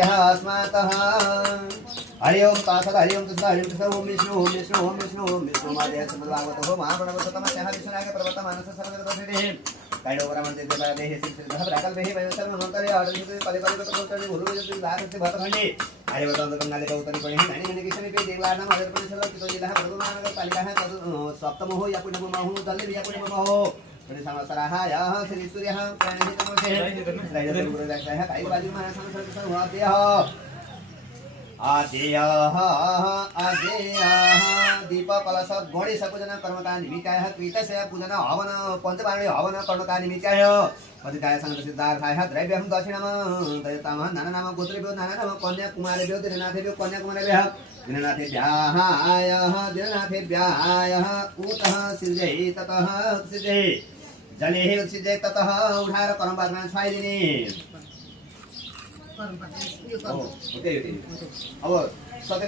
अस्मातः हरि ओम तत्सत् हरि ओम तत्सत् हरि ओम तत्सत् ओम विष्णु ओम विष्णु ओम विष्णु ओम विष्णु मादेव समद्भागवतो महाप्रणवतो तमस्याः विष्णुनागे पर्वत मानस सर्वगतोषिः कैडो ब्रह्मण देवदेः सिद्धः प्राकल्पेः वयोसर्व मंतरे आदर्शित कलिकलिक प्रकोष्ठे भूरुविजय दासस्य भतखंडे आर्यवर्तन गंगाले गौतमी पणिः नैनि नैनि किशनि पे देवलानाम आदर्पणि सर्व कितो जिल्लाः प्रदुमानगर तालिकाः सप्तमो यापुण्यमहो दल्ले यापुण्यमहो परिसमसराहायः श्री सूर्यः प्रणहितमसे त्रैलोक्य गुरुदासः कायबाजु महासंसर्गः वाद्यः आदेयः दीप कलश गणेश पूजन कर्मका निमित्ताय कृतस्य पूजन हवन पंचपारणी हवन कर्मका निमित्ताय पतिताय संगसिद्धार्थाय द्रव्यं दक्षिणम दयताम नानानाम गोत्रेभ्यो नानानाम कन्याकुमारेभ्यो दिननाथेभ्यो कन्याकुमारेभ्यः दिननाथेभ्याय उतः सिद्धे ततः सिद्धे जले सिद्धे ततः उठाएर कर्मपातमा छाइदिने ओके अब सत्यनारायण